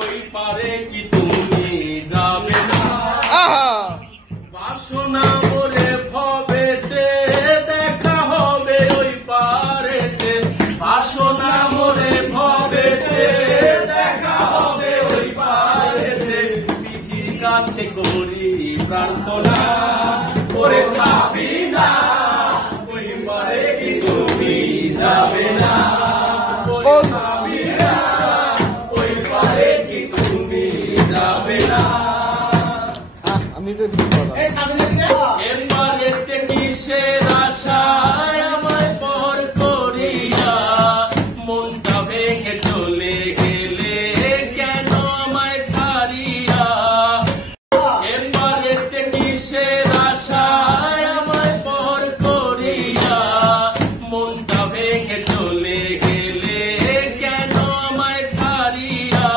ওই পারে কি তুমি যাবে না? বাসনা মোরে ভবেতে দেখা হবে ওই পারেতে। বাসনা মোরে ভবেতে দেখা হবে ওই পারেতে। বিধির কাছে করি প্রার্থনা ওরে সাবিনা, ওই পারে কি তুমি যাবে না? এবারেতে কিসের আশায় আমায় পর করিয়া মনটা ভেঙে চলে গেলে কেন আমায় ছাড়িয়া? এবারেতে কিসের আশায় আমায় পর করিয়া মনটা ভেঙে চলে গেলে কেন আমায় ছাড়িয়া?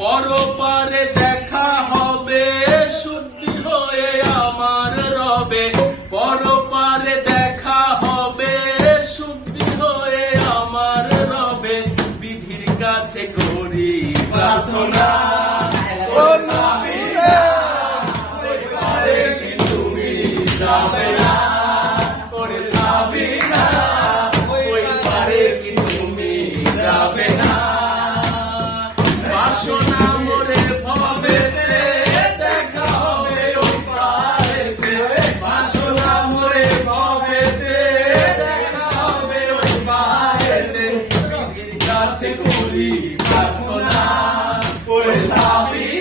পরপারে দেখা হবে শুদ্ধি হয়ে আমার রবে। পরপারে দেখা হবে শুদ্ধি হয়ে আমার রবে। বিধির কাছে করি প্রার্থনা ওই পারে কি তুমি যাবে না? ওরে সাবিনা, ওই পারে কি তুমি যাবে না? বাসনা মোরে ভবেতে দেখা হবে ওই পারেতে। বাসনা মোরে ভবেতে দেখা হবে ওই পারেতে। বিধির কাছে করি প্রার্থনা ওরে সাবিনা।